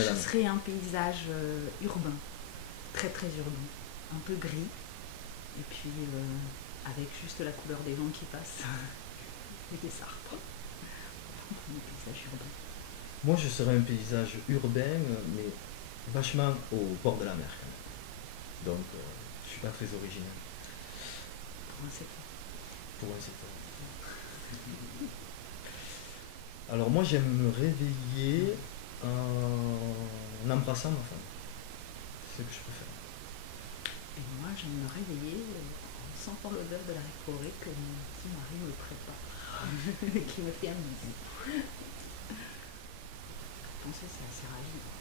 de la Ce mer. serait un paysage urbain, très très urbain, un peu gris, et puis avec juste la couleur des gens qui passent et des arbres. Un paysage urbain. Moi, je serais un paysage urbain, mais vachement au bord de la mer, quand même. Donc, je suis pas très original Pour un secteur. pour un secteur. Alors, moi, j'aime me réveiller en embrassant ma femme. C'est ce que je préfère. Et moi, j'aime me réveiller en sentant l'odeur de la forêt que mon petit mari me prépare, qui me fait un bisou. Penser, c'est assez ravissant.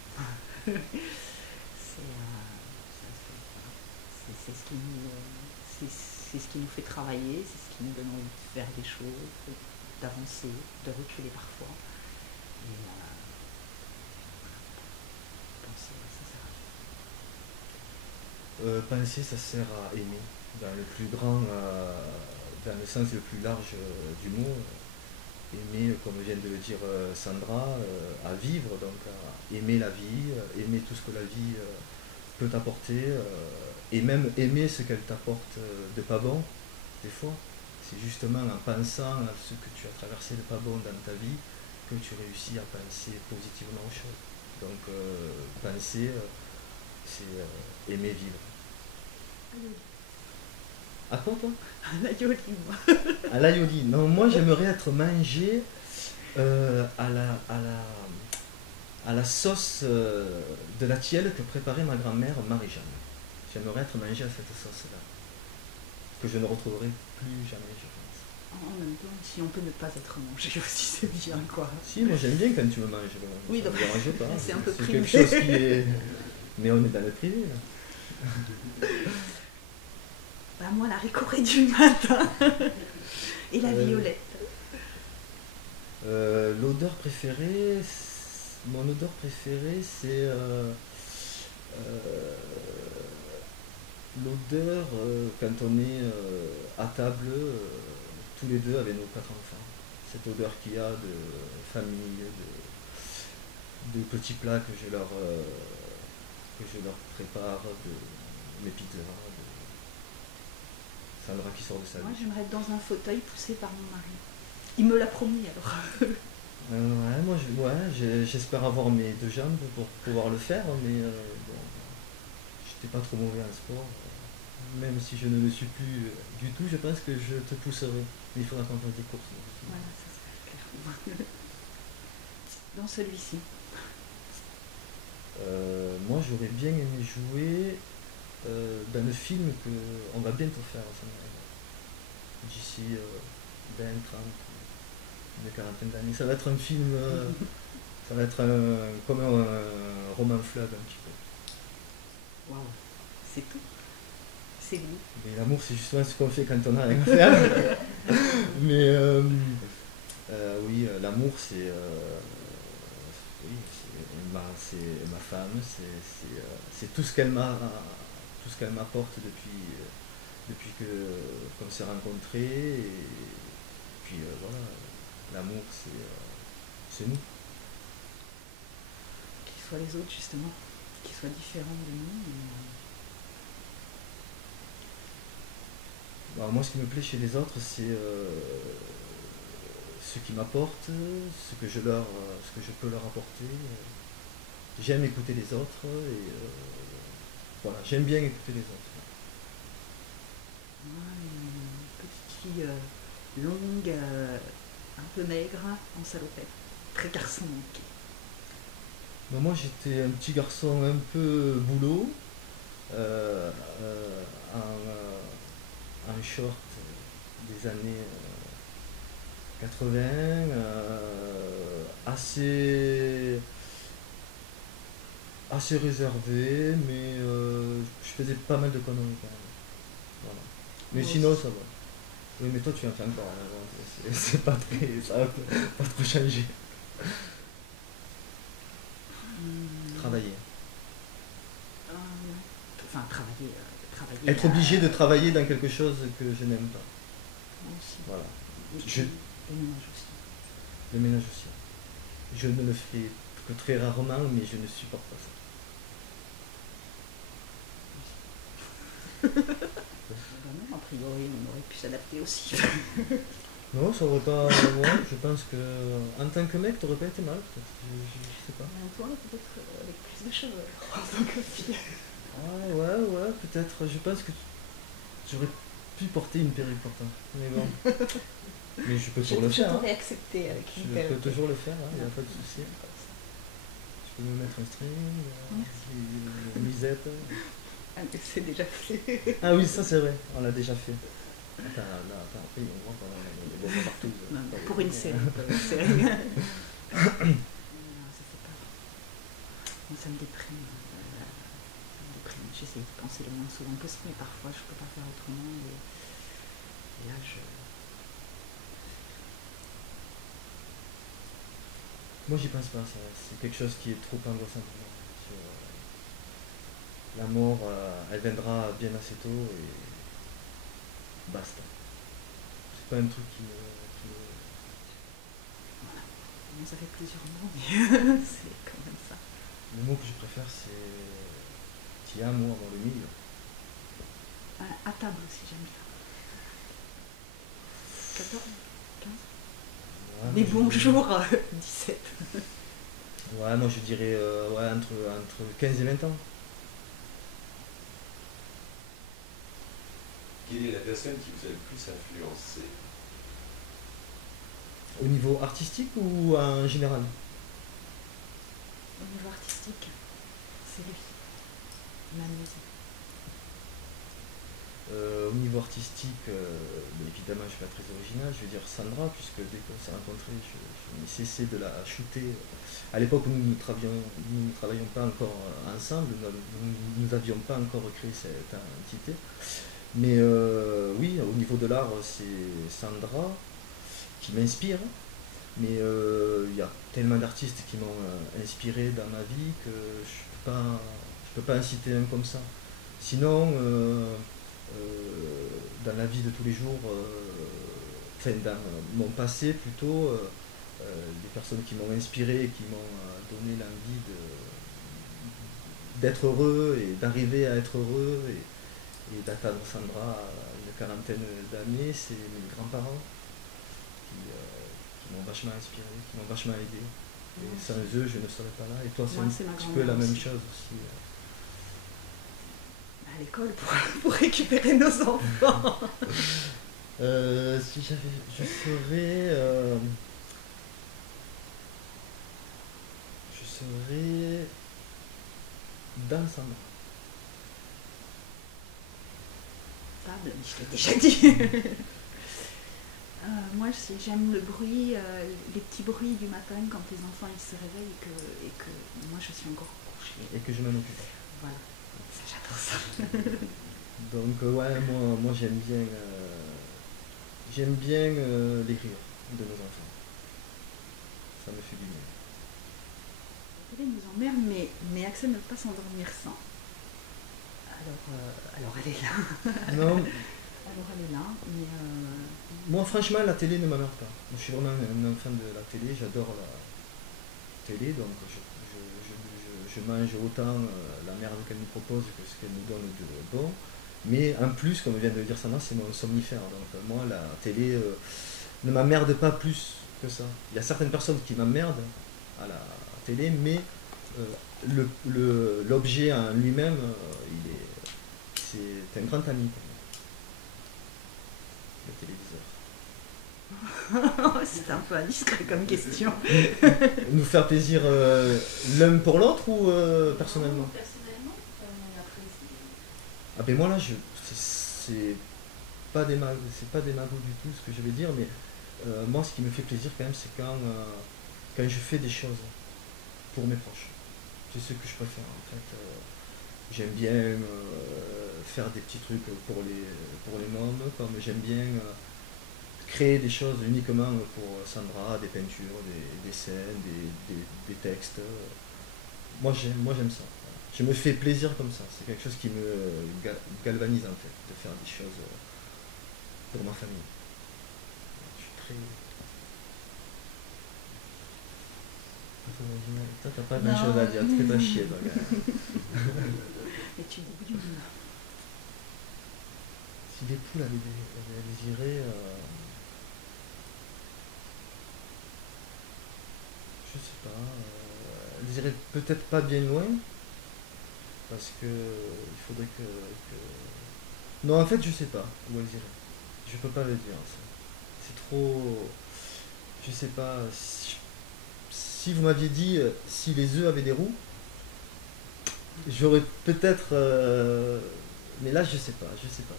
C'est ce qui nous, c'est ce qui nous fait travailler, c'est ce qui nous donne envie de faire des choses, d'avancer, de reculer parfois. Et penser, ça sert à Penser, ça sert à aimer, dans le plus grand, dans le sens le plus large du mot. Aimer, comme vient de le dire Sandra, à vivre, donc à aimer la vie, aimer tout ce que la vie peut t'apporter, et même aimer ce qu'elle t'apporte de pas bon, des fois. C'est justement en pensant à ce que tu as traversé de pas bon dans ta vie que tu réussis à penser positivement aux choses. Donc penser, c'est aimer vivre. À quoi toi? la yoli, moi. À l'aioli. Non, moi j'aimerais être mangé à la sauce de la tielle que préparait ma grand-mère Marie-Jeanne. J'aimerais être mangé à cette sauce-là. Que je ne retrouverai plus jamais, je pense. En même temps, si on peut ne pas être mangé aussi, c'est bien, quoi. Si, moi j'aime bien quand tu me manges. Oui, ça me dérange pas. c'est un peu C'est privé. quelque chose qui est. Mais on est dans le privé là. Bah, moi, la récorée du matin et la violette. L'odeur préférée, mon odeur préférée, c'est l'odeur quand on est à table tous les deux avec nos 4 enfants. Cette odeur qu'il y a de famille, de petits plats que je leur prépare, de mes pizzas, de Sandra qui sort de sa Moi, vie. j'aimerais être dans un fauteuil poussé par mon mari. Il me l'a promis, alors. Ouais, moi j'espère avoir mes 2 jambes pour pouvoir le faire, mais bon, j'étais pas trop mauvais en sport. Même si je ne le suis plus du tout, je pense que je te pousserai. Mais il faudra qu'on fasse des courses. Voilà, ça serait clair. Dans celui-ci. Moi j'aurais bien aimé jouer dans le film qu'on va bientôt faire d'ici 20, 30, une quarantaine d'années. Ça va être un film, ça va être comme un roman fleuve un petit peu. Waouh, c'est tout. C'est lui. Mais l'amour c'est justement ce qu'on fait quand on a rien à faire. Mais oui, l'amour c'est oui, c'est ma femme, c'est tout ce qu'elle m'apporte depuis qu'on s'est rencontrés. Et puis voilà, l'amour c'est nous. Qu'ils soient les autres, justement. Qu'ils soient différents de nous. Alors, moi, ce qui me plaît chez les autres, c'est ce qu'ils m'apportent, ce que je peux leur apporter. J'aime écouter les autres et voilà, j'aime bien écouter les autres. Moi, une petite fille longue, un peu maigre, en salopette. Très garçon manqué. Ben, moi, j'étais un petit garçon un peu boulot, en short des années 80, assez réservé, mais je faisais pas mal de conneries quand même. Voilà. Mais Moi sinon, aussi. ça va. Oui, mais toi, tu en fais encore. Hein, donc c'est pas très. Ça va pas trop changer. Travailler. Enfin, travailler. Être obligé de travailler dans quelque chose que je n'aime pas. Moi aussi. Voilà. Le ménage aussi. Le ménage aussi. Je ne le fais que très rarement, mais je ne supporte pas ça. Non, a priori, on aurait pu s'adapter aussi. Non, ça aurait pas. Ouais, je pense que en tant que mec, t'aurais pas été mal, peut-être. Je sais pas. Toi, peut-être avec plus de cheveux en tant que fille. Ouais, peut-être. Je pense que j'aurais pu porter une perruque pourtant. Mais bon. Mais je peux toujours le faire. Je t'aurais accepté avec une perruque. Je peux toujours le faire, il n'y a pas de souci. Je peux me mettre un string, une lisette. Ah, mais c'est déjà fait. Ah oui, ça c'est vrai, on l'a déjà fait. Attends, après on voit qu'on a des partout. Non, pour une série. Ça fait peur. Moi, ça me déprime. J'essaie de penser le moins souvent possible, mais parfois je peux pas faire autrement. Et là, Moi, j'y pense pas, ça. C'est quelque chose qui est trop angoissant pour moi. La mort, elle viendra bien assez tôt et basta. C'est pas un truc qui Bon, ça fait plusieurs mots, mais c'est quand même ça. Le mot que je préfère, c'est Ti amo avant le milieu. À table aussi, j'aime bien. 14, 15. Ouais, Mais bonjour, 17. Ouais, moi je dirais entre 15 et 20 ans. Quelle est la personne qui vous a le plus influencé? Au niveau artistique ou en général? Au niveau artistique, c'est lui. Il m'amuse. Au niveau artistique, évidemment je suis pas très original, je veux dire Sandra, puisque dès qu'on s'est rencontrés, je n'ai cessé de la shooter. À l'époque où nous ne travaillions pas encore ensemble, nous n'avions pas encore créé cette entité. Mais oui, au niveau de l'art, c'est Sandra qui m'inspire. Mais il y a tellement d'artistes qui m'ont inspiré dans ma vie que je peux pas en citer un comme ça. Sinon, dans la vie de tous les jours, enfin dans mon passé plutôt, les personnes qui m'ont inspiré et qui m'ont donné l'envie d'être heureux et d'arriver à être heureux et d'atteindre Sandra à une quarantaine d'années, c'est mes grands-parents qui m'ont vachement inspiré, qui m'ont vachement aidé. Et sans eux, je ne serais pas là. Et toi, c'est un petit peu la même chose aussi. À l'école pour récupérer nos enfants. Si je serais dans Sandra. Table, je l'ai déjà dit. Moi, j'aime le bruit, les petits bruits du matin quand les enfants ils se réveillent et que moi je suis encore couchée. Et que je m'en occupe. Voilà, ça, j'adore ça. Donc ouais, moi j'aime bien les rires de nos enfants. Ça me fait du bien. La télé nous emmerde, mais Axel ne peut pas s'endormir sans. Alors elle est là. Non. Alors elle est là, mais Moi franchement la télé ne m'emmerde pas. Moi, je suis vraiment un enfant de la télé, j'adore la télé, donc je mange autant la merde qu'elle nous propose que ce qu'elle nous donne de bon. Mais en plus, comme vient de le dire Sana, c'est mon somnifère. Donc moi la télé ne m'emmerde pas plus que ça. Il y a certaines personnes qui m'emmerdent à la télé, mais l'objet en lui-même, c'est un grand ami pour moi. Le téléviseur. c'est un peu indiscret comme question. Nous faire plaisir l'un pour l'autre ou personnellement? Personnellement, on apprécie. Ah ben moi là, c'est pas des magos du tout ce que je vais dire, mais moi ce qui me fait plaisir quand même, c'est quand je fais des choses pour mes proches. C'est ce que je préfère en fait. J'aime bien faire des petits trucs pour les mômes, comme j'aime bien créer des choses uniquement pour Sandra, des peintures, des scènes, des textes. Moi j'aime ça. Je me fais plaisir comme ça. C'est quelque chose qui me galvanise en fait, de faire des choses pour ma famille. Je suis très... trop original. Toi, t'as pas Non. grand chose à dire, tu fais pas chier, toi, gars. Et tu dis oui. Si les poules avaient des irés, je sais pas, elles iraient peut-être pas bien loin, parce que il faudrait que... Non, en fait, je sais pas où elles iraient. Je peux pas le dire, ça. C'est trop... Je sais pas. Si vous m'aviez dit si les œufs avaient des roues, j'aurais peut-être... mais là, je sais pas, je sais pas.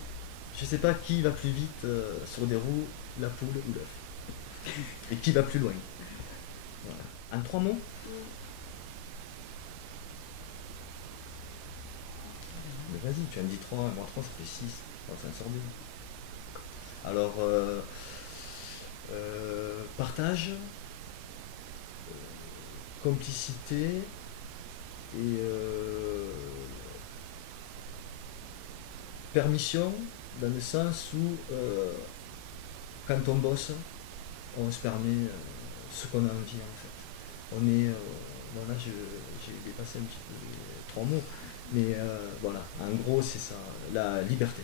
Je sais pas qui va plus vite sur des roues, la poule ou l'œuf. Et qui va plus loin. Voilà. En 3 mots? Mais vas-y, tu en dis 3, moi 3 ça fait 6. Enfin, ça sort bien. Alors, partage, complicité et permission, dans le sens où quand on bosse, on se permet ce qu'on a envie en fait. On est, bon là j'ai dépassé un petit peu les 3 mots, mais voilà, en gros c'est ça, la liberté,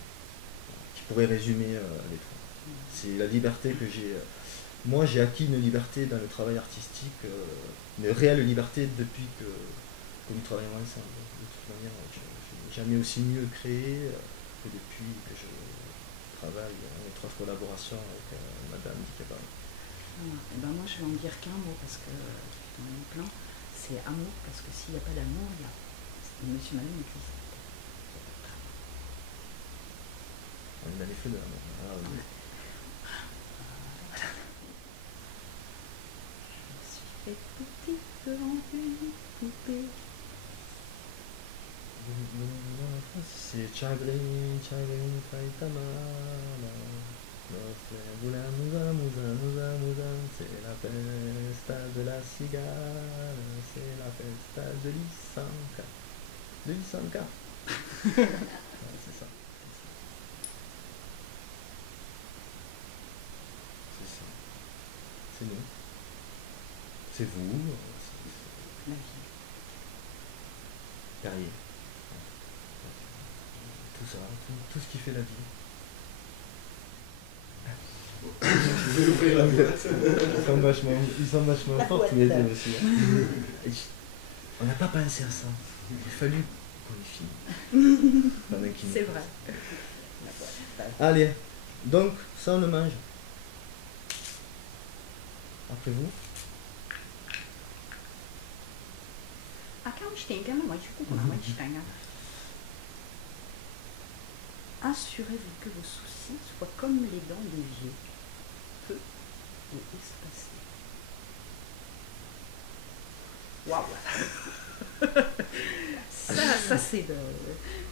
qui pourrait résumer les 3. C'est la liberté que j'ai. Moi j'ai acquis une liberté dans le travail artistique, une réelle liberté depuis que nous travaillons ensemble. De toute manière, je n'ai jamais aussi mieux créé que depuis que je travaille en étroite collaboration avec Madame Dikeba. Voilà. Et ben moi je vais en dire qu'un mot parce que j'en ai plein. C'est amour, parce que s'il n'y a pas d'amour, il y a Monsieur Madame qui On est dans les feux de l'amour. Ah, oui. Je suis fait petite devant une poupée. C'est Chagrin, Chagrin, Faitamana. Moula, mouza, mouza, mouza, mouza. C'est la festa de la cigale. C'est la festa de l'Isanka. De l'Isanka. C'est ça. C'est ça. C'est nous. C'est vous. La vie. Perrier. Tout ça, tout ce qui fait la vie. Je vais ouvrir la boîte. Ils sont vachement forts tous les deux aussi. Et on n'a pas pensé à ça. Il a fallu qu'on les filme. C'est vrai. Allez, donc ça on le mange. Après vous. Assurez-vous que vos soucis soient comme les dents des vieux, peu et espacés. Waouh. Ça c'est de...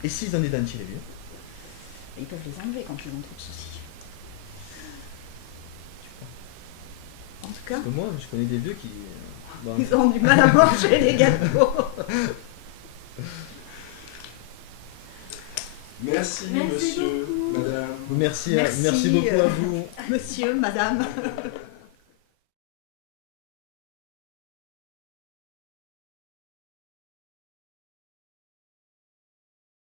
Et s'ils ont des dentiers les vieux? Ils peuvent les enlever quand ils ont trop de soucis. En tout cas, Parce que moi, je connais des vieux qui... bon, ils ont du mal à manger les gâteaux. Merci, Merci monsieur, beaucoup. madame. merci beaucoup à vous. Monsieur, madame.